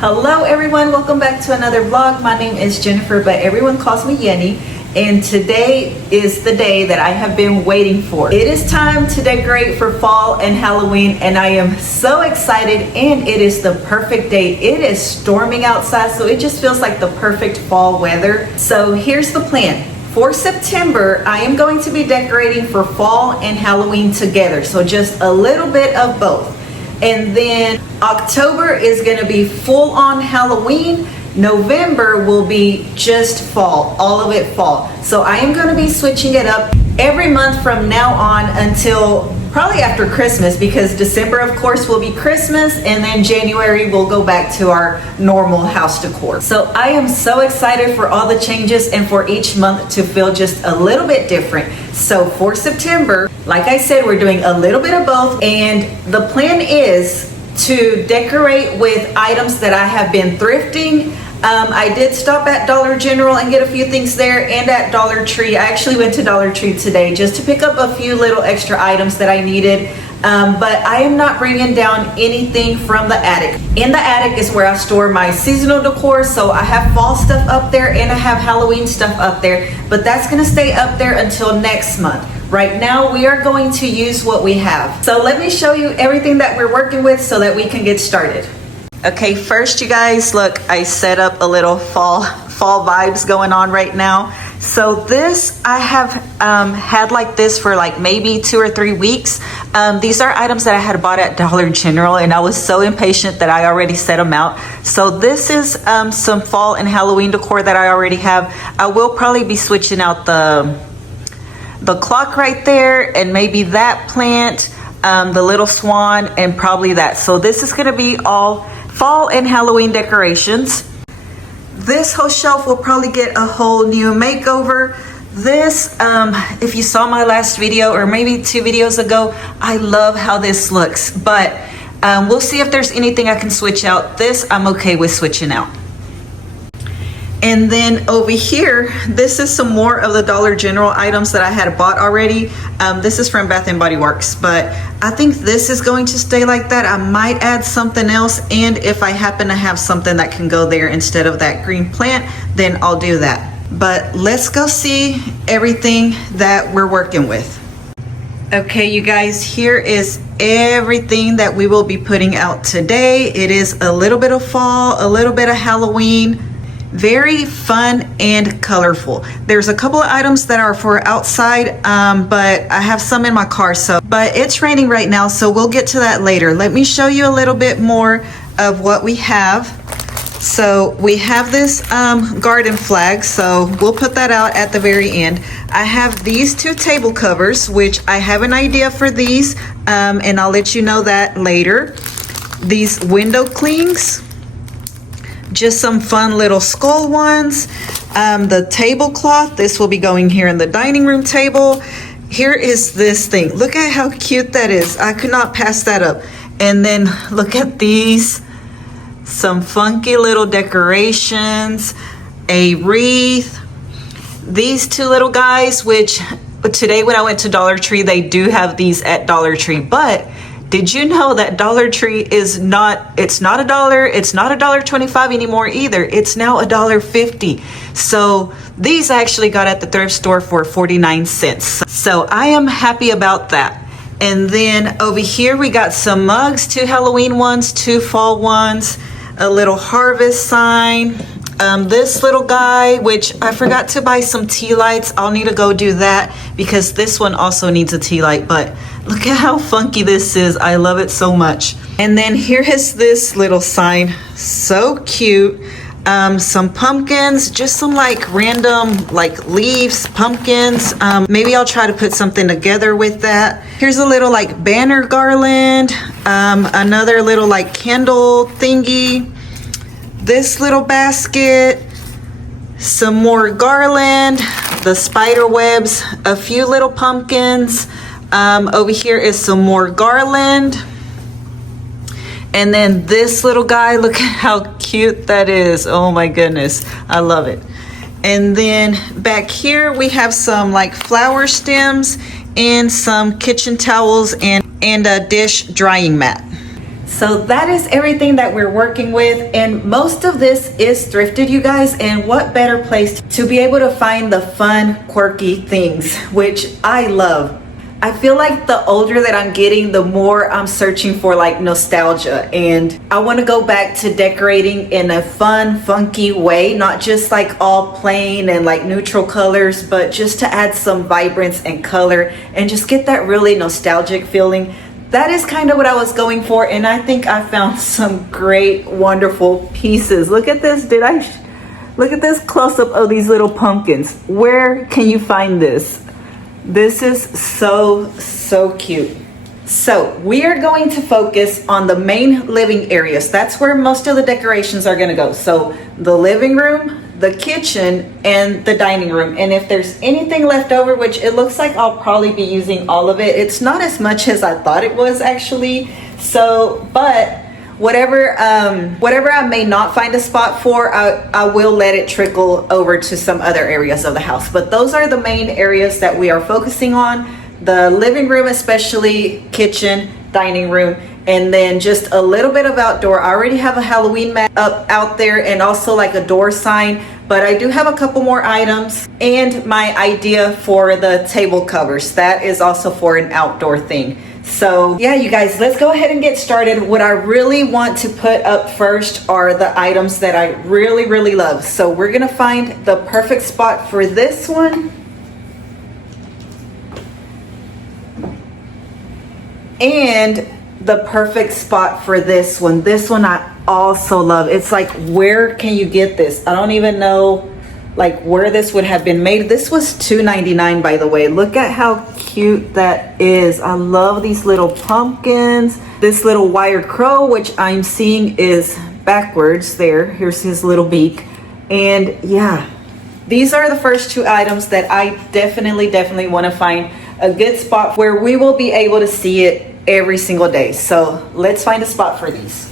Hello everyone, welcome back to another vlog. My name is Jennifer, but everyone calls me Yenny. And today is the day that I have been waiting for. It is time to decorate for fall and Halloween, and I am so excited, and it is the perfect day. It is storming outside, so it just feels like the perfect fall weather. So here's the plan. For September, I am going to be decorating for fall and Halloween together. So just a little bit of both. And then October is gonna be full on Halloween. November will be just fall, all of it fall. So I am gonna be switching it up every month from now on until probably after Christmas, because December of course will be Christmas, and then January we'll go back to our normal house decor. So I am so excited for all the changes and for each month to feel just a little bit different. So for September, like I said, we're doing a little bit of both, and the plan is to decorate with items that I have been thrifting. I did stop at Dollar General and get a few things there, and at Dollar Tree. I actually went to Dollar Tree today just to pick up a few little extra items that I needed. But I am not bringing down anything from the attic. In the attic is where I store my seasonal decor, so I have fall stuff up there and I have Halloween stuff up there, but that's gonna stay up there until next month. Right now we are going to use what we have. So let me show you everything that we're working with so that we can get started. Okay, first you guys, look, I set up a little fall vibes going on right now. So this, I have had like this for like maybe 2 or 3 weeks. These are items that I had bought at Dollar General, and I was so impatient that I already set them out. So this is some fall and Halloween decor that I already have. I will probably be switching out the clock right there, and maybe that plant, the little swan, and probably that. So this is gonna be all fall and Halloween decorations. This whole shelf will probably get a whole new makeover. This, if you saw my last video or maybe 2 videos ago, I love how this looks, but we'll see if there's anything I can switch out. This I'm okay with switching out. And then over here, this is some more of the Dollar General items that I had bought already. This is from Bath & Body Works, but I think this is going to stay like that. I might add something else, and if I happen to have something that can go there instead of that green plant, then I'll do that. But let's go see everything that we're working with. Okay, you guys, here is everything that we will be putting out today. It is a little bit of fall, a little bit of Halloween. Very fun and colorful. There's a couple of items that are for outside, but I have some in my car. But it's raining right now, so we'll get to that later. Let me show you a little bit more of what we have. So we have this garden flag, so we'll put that out at the very end. I have these 2 table covers, which I have an idea for these, and I'll let you know that later. These window clings. Just some fun little skull ones. The tablecloth, this will be going here in the dining room table. Here is this thing. Look at how cute that is. I could not pass that up. And then look at these. Some funky little decorations. A wreath. These 2 little guys, which today when I went to Dollar Tree, they do have these at Dollar Tree. But did you know that Dollar Tree is it's not $1, it's not $1.25 anymore either. It's now $1.50. So these I actually got at the thrift store for 49 cents. So I am happy about that. And then over here we got some mugs, 2 Halloween ones, 2 fall ones, a little harvest sign. This little guy, which I forgot to buy some tea lights. I'll need to go do that because this one also needs a tea light, but look at how funky this is. I love it so much. And then here is this little sign. So cute. Some pumpkins, just some like random like leaves, pumpkins. Maybe I'll try to put something together with that. Here's a little like banner garland. Another little like candle thingy. This little basket, some more garland, the spider webs, a few little pumpkins. Over here is some more garland. And then this little guy, look at how cute that is. Oh my goodness, I love it. And then back here we have some like flower stems and some kitchen towels and a dish drying mat. So that is everything that we're working with, and most of this is thrifted, you guys. And what better place to be able to find the fun, quirky things, which I love. I feel like the older that I'm getting, the more I'm searching for like nostalgia, and I want to go back to decorating in a fun, funky way, not just like all plain and like neutral colors, but just to add some vibrance and color and just get that really nostalgic feeling. That is kind of what I was going for, and I think I found some great, wonderful pieces. Look at this. Look at this close-up of these little pumpkins. Where can you find this? This is so cute. So we are going to focus on the main living areas. That's where most of the decorations are going to go. So the living room, the kitchen, and the dining room. And if there's anything left over, which it looks like I'll probably be using all of it. It's not as much as I thought it was actually. So, but whatever I may not find a spot for, I will let it trickle over to some other areas of the house. But those are the main areas that we are focusing on: the living room, especially kitchen, dining room, and then just a little bit of outdoor. I already have a Halloween mat up out there, and also like a door sign, but I do have a couple more items, and my idea for the table covers, that is also for an outdoor thing. So yeah, you guys, let's go ahead and get started. What I really want to put up first are the items that I really love. So we're gonna find the perfect spot for this one. And the perfect spot for this one. This one I also love. It's like, where can you get this? I don't even know like where this would have been made. This was $2.99, by the way. Look at how cute that is. I love these little pumpkins. This little wire crow, which I'm seeing is backwards there. Here's his little beak. And yeah, these are the first two items that I definitely want to find a good spot where we will be able to see it every single day. So let's find a spot for these.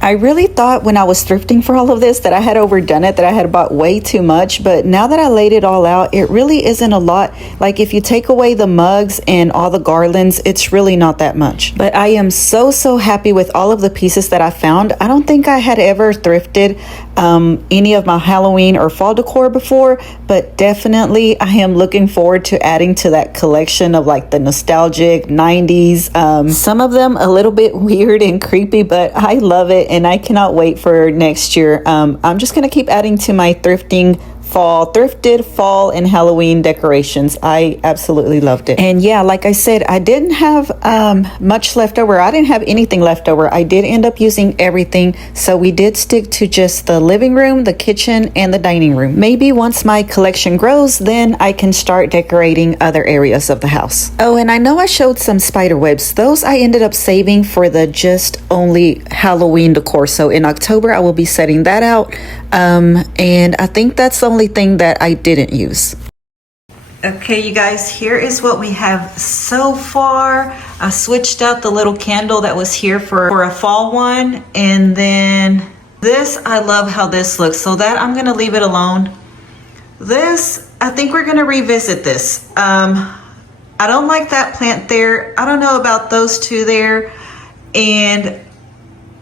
I really thought when I was thrifting for all of this that I had overdone it, that I had bought way too much. But now that I laid it all out, it really isn't a lot. Like if you take away the mugs and all the garlands, it's really not that much. But I am so happy with all of the pieces that I found. I don't think I had ever thrifted any of my Halloween or fall decor before, but definitely I am looking forward to adding to that collection of like the nostalgic 90s. Some of them a little bit weird and creepy, but I love it. And I cannot wait for next year. I'm just going to keep adding to my thrifted fall and Halloween decorations. I absolutely loved it. And yeah, like I said, I didn't have much left over. I didn't have anything left over. I did end up using everything. So we did stick to just the living room, the kitchen, and the dining room. Maybe once my collection grows, then I can start decorating other areas of the house. Oh, and I know I showed some spider webs. Those I ended up saving for the just only Halloween decor. So in October, I will be setting that out. And I think that's the only thing that I didn't use. Okay, you guys, here is what we have so far. I switched out the little candle that was here for a fall one, and then this, I love how this looks, so that I'm gonna leave it alone. This, I think we're gonna revisit this. I don't like that plant there. I don't know about those two there, and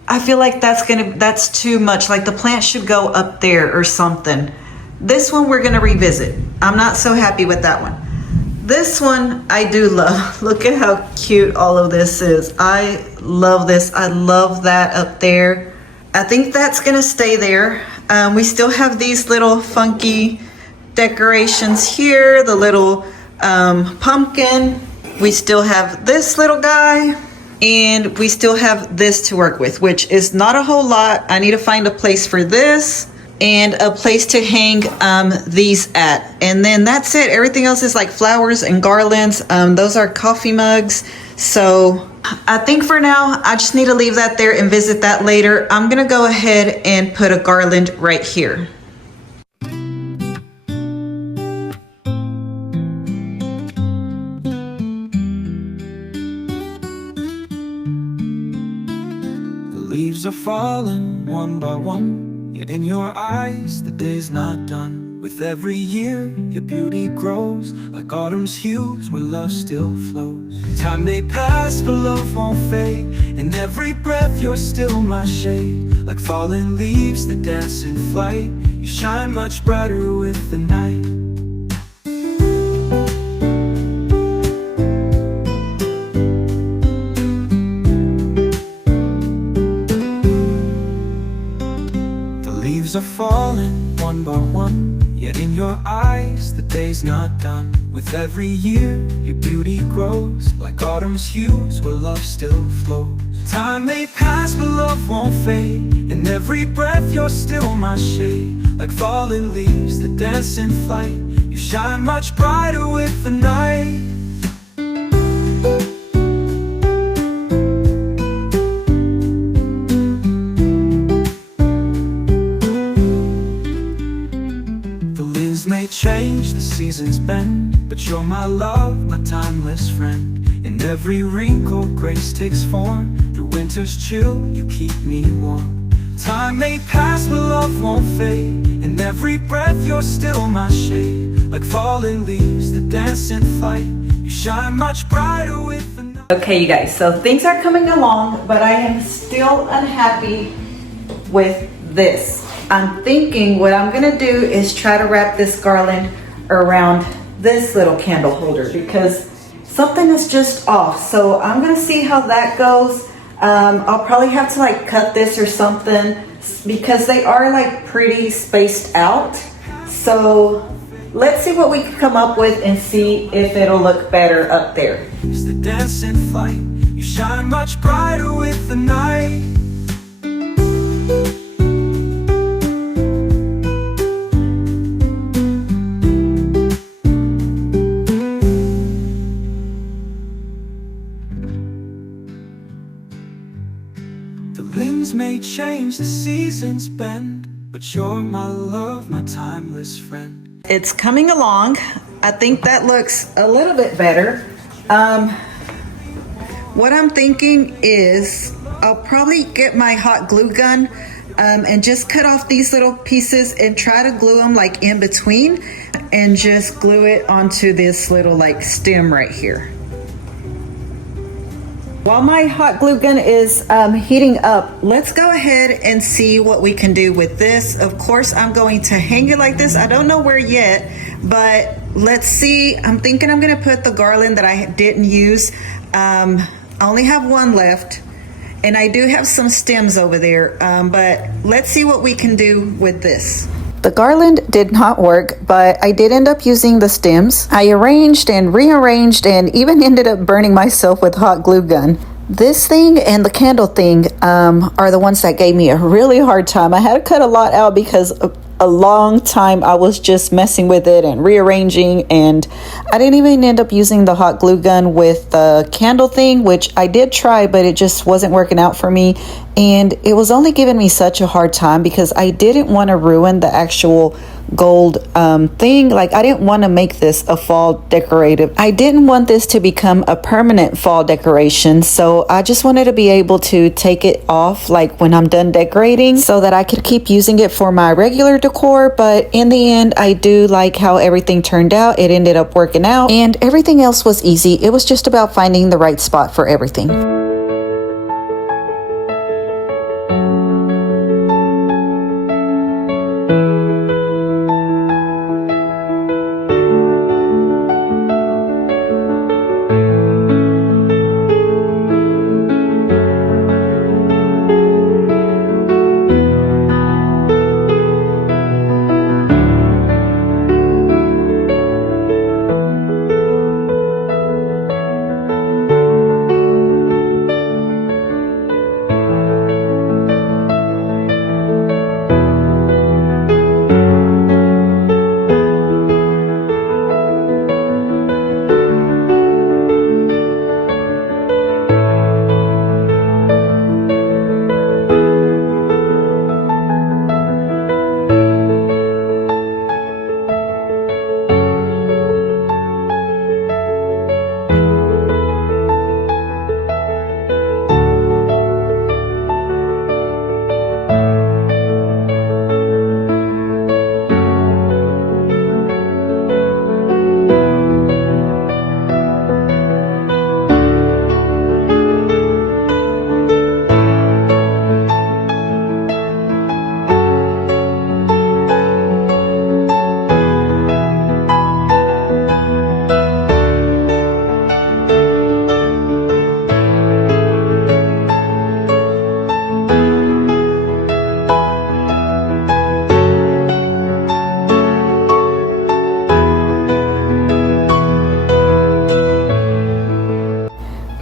I feel like that's too much. Like the plant should go up there or something. This one we're gonna revisit. I'm not so happy with that one. This one I do love. Look at how cute all of this is. I love this. I love that up there. I think that's gonna stay there. We still have these little funky decorations here, the little pumpkin. We still have this little guy. And we still have this to work with, which is not a whole lot. I need to find a place for this and a place to hang these at. And then that's it. Everything else is like flowers and garlands. Those are coffee mugs. So I think for now, I just need to leave that there and visit that later. I'm gonna go ahead and put a garland right here. Leaves are falling one by one, yet in your eyes the day's not done. With every year, your beauty grows like autumn's hues where love still flows. Time may pass, but love won't fade. In every breath, you're still my shade. Like falling leaves that dance in flight, you shine much brighter with the night. The leaves are falling one by one, yet in your eyes the day's not done. With every year your beauty grows like autumn's hues where love still flows. Time may pass but love won't fade. In every breath you're still my shade. Like falling leaves that dance in flight, you shine much brighter with the night. May change, the seasons bend, but you're my love, my timeless friend. In every wrinkle, grace takes form. Through winter's chill, you keep me warm. Time may pass, but love won't fade. In every breath, you're still my shade. Like falling leaves that dance in flight, you shine much brighter with the night. Okay, you guys, so things are coming along, but I am still unhappy with this. I'm thinking what I'm gonna do is try to wrap this garland around this little candle holder because something is just off. So I'm gonna see how that goes. I'll probably have to like cut this or something because they are like pretty spaced out. So let's see what we can come up with and see if it'll look better up there. It's the dance in flight, you shine much brighter with the night. The winds may change, the seasons bend, but you're my love, my timeless friend. It's coming along. I think that looks a little bit better. What I'm thinking is I'll probably get my hot glue gun and just cut off these little pieces and try to glue them like in between and just glue it onto this little like stem right here. While my hot glue gun is heating up, let's go ahead and see what we can do with this. Of course, I'm going to hang it like this. I don't know where yet, but let's see. I'm thinking I'm gonna put the garland that I didn't use. I only have one left, and I do have some stems over there, but let's see what we can do with this. The garland did not work, but I did end up using the stems. I arranged and rearranged and even ended up burning myself with hot glue gun. This thing and the candle thing are the ones that gave me a really hard time. I had to cut a lot out because a long time I was just messing with it and rearranging, and I didn't even end up using the hot glue gun with the candle thing, which I did try, but it just wasn't working out for me. And it was only giving me such a hard time because I didn't want to ruin the actual gold thing. Like, I didn't want to make this a fall decorative. I didn't want this to become a permanent fall decoration, so I just wanted to be able to take it off like when I'm done decorating so that I could keep using it for my regular decor. But in the end, I do like how everything turned out. It ended up working out and everything else was easy. It was just about finding the right spot for everything.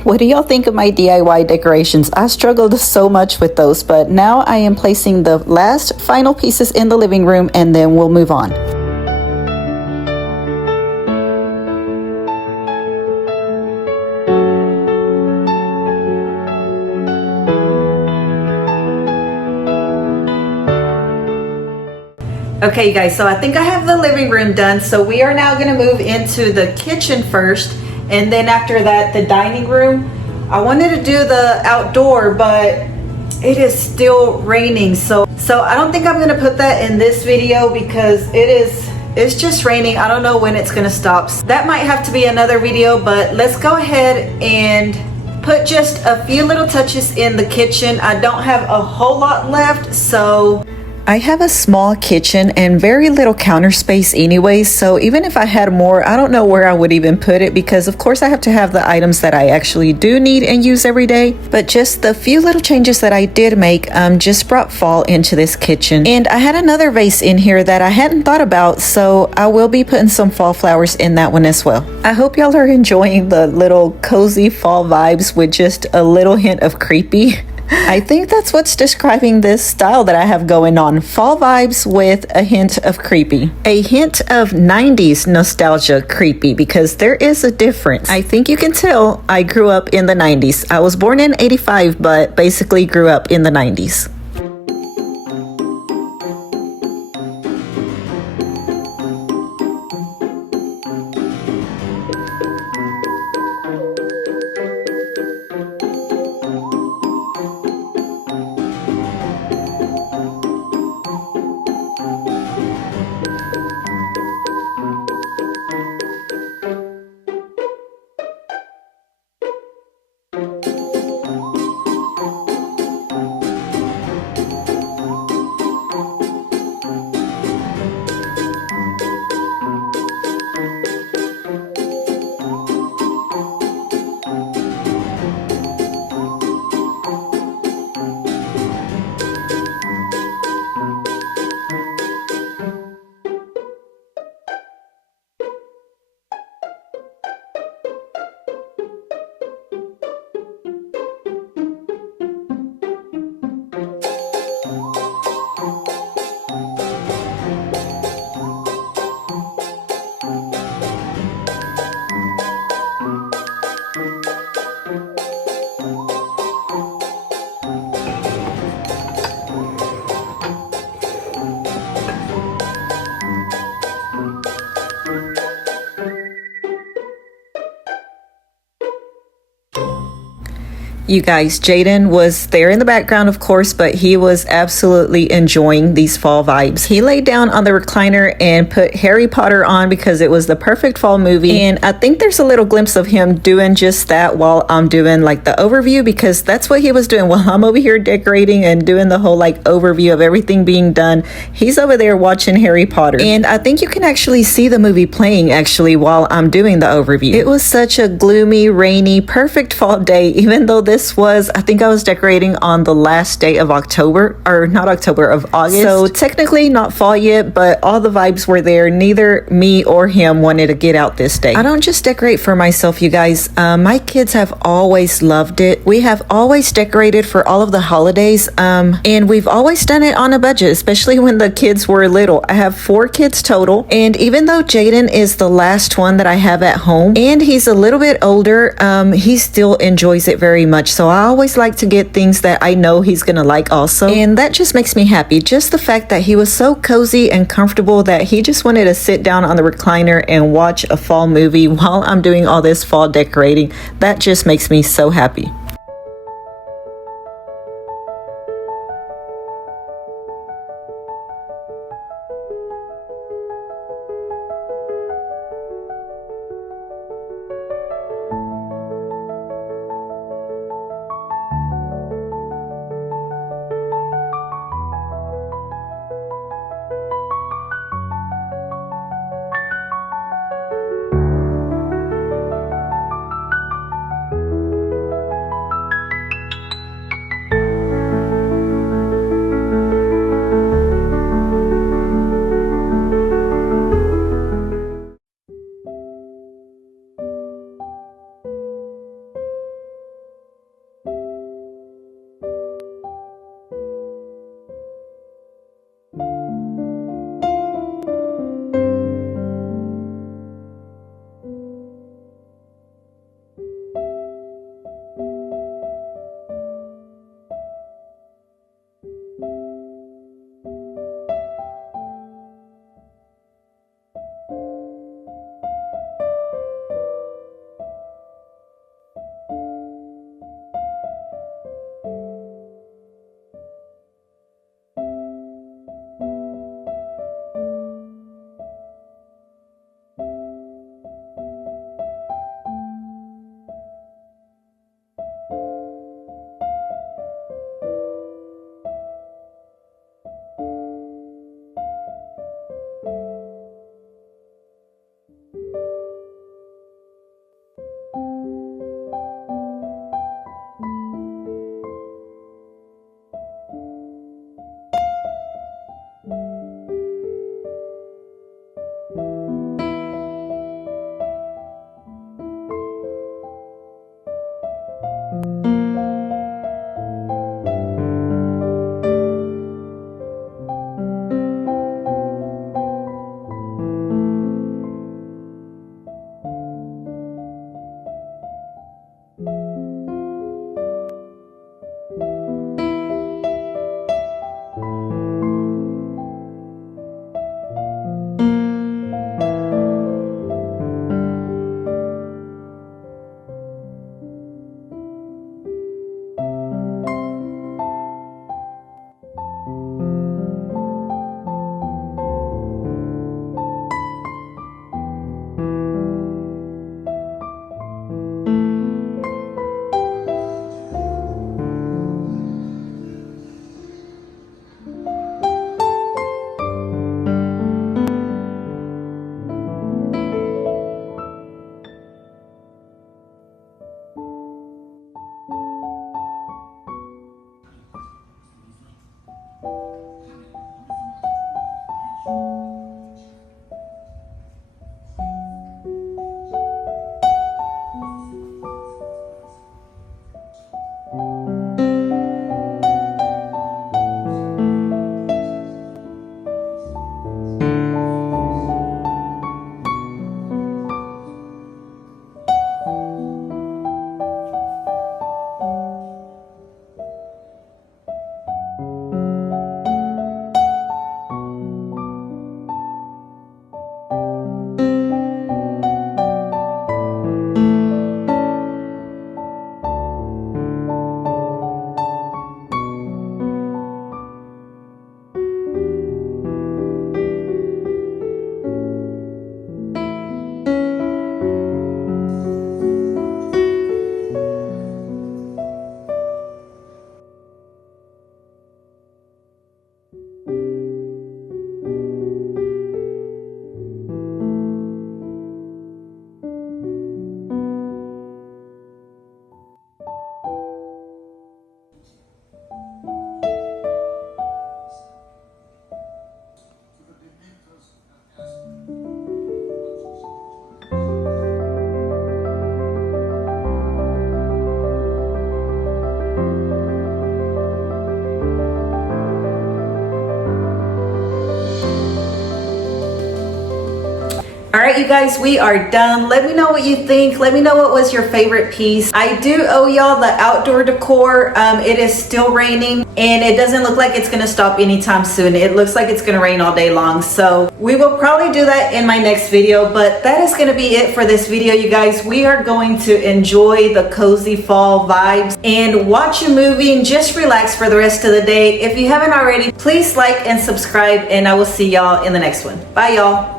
What do y'all think of my DIY decorations? I struggled so much with those, but now I am placing the last final pieces in the living room and then we'll move on. Okay, you guys, so I think I have the living room done. So we are now gonna move into the kitchen first, and then after that, the dining room. I wanted to do the outdoor, but it is still raining. So I don't think I'm gonna put that in this video because it's just raining. I don't know when it's gonna stop. So that might have to be another video, but let's go ahead and put just a few little touches in the kitchen. I don't have a whole lot left, so I have a small kitchen and very little counter space anyway, so even if I had more, I don't know where I would even put it because of course I have to have the items that I actually do need and use every day. But just the few little changes that I did make just brought fall into this kitchen. And I had another vase in here that I hadn't thought about, so I will be putting some fall flowers in that one as well. I hope y'all are enjoying the little cozy fall vibes with just a little hint of creepy. I think that's what's describing this style that I have going on. Fall vibes with a hint of creepy. A hint of 90s nostalgia creepy, because there is a difference. I think you can tell I grew up in the 90s. I was born in 85, but basically grew up in the 90s. You guys, Jaden was there in the background, of course, but he was absolutely enjoying these fall vibes. He laid down on the recliner and put Harry Potter on because it was the perfect fall movie. And I think there's a little glimpse of him doing just that while I'm doing like the overview, because that's what he was doing while I'm over here decorating and doing the whole like overview of everything being done. He's over there watching Harry Potter. And I think you can actually see the movie playing actually while I'm doing the overview. It was such a gloomy, rainy, perfect fall day, even though this was, I think I was decorating on the last day of October, or not October, of August. So technically not fall yet, but all the vibes were there. Neither me or him wanted to get out this day. I don't just decorate for myself, you guys. My kids have always loved it. We have always decorated for all of the holidays, and we've always done it on a budget, especially when the kids were little. I have 4 kids total, and even though Jaden is the last one that I have at home, and he's a little bit older, he still enjoys it very much. So I always like to get things that I know he's gonna like also, and that just makes me happy. Just the fact that he was so cozy and comfortable that he just wanted to sit down on the recliner and watch a fall movie while I'm doing all this fall decorating, that just makes me so happy. All right, you guys, we are done. Let me know what you think. Let me know what was your favorite piece. I do owe y'all the outdoor decor. It is still raining and it doesn't look like it's gonna stop anytime soon. It looks like it's gonna rain all day long. So we will probably do that in my next video, but that is gonna be it for this video, you guys. We are going to enjoy the cozy fall vibes and watch a movie and just relax for the rest of the day. If you haven't already, please like and subscribe, and I will see y'all in the next one. Bye, y'all.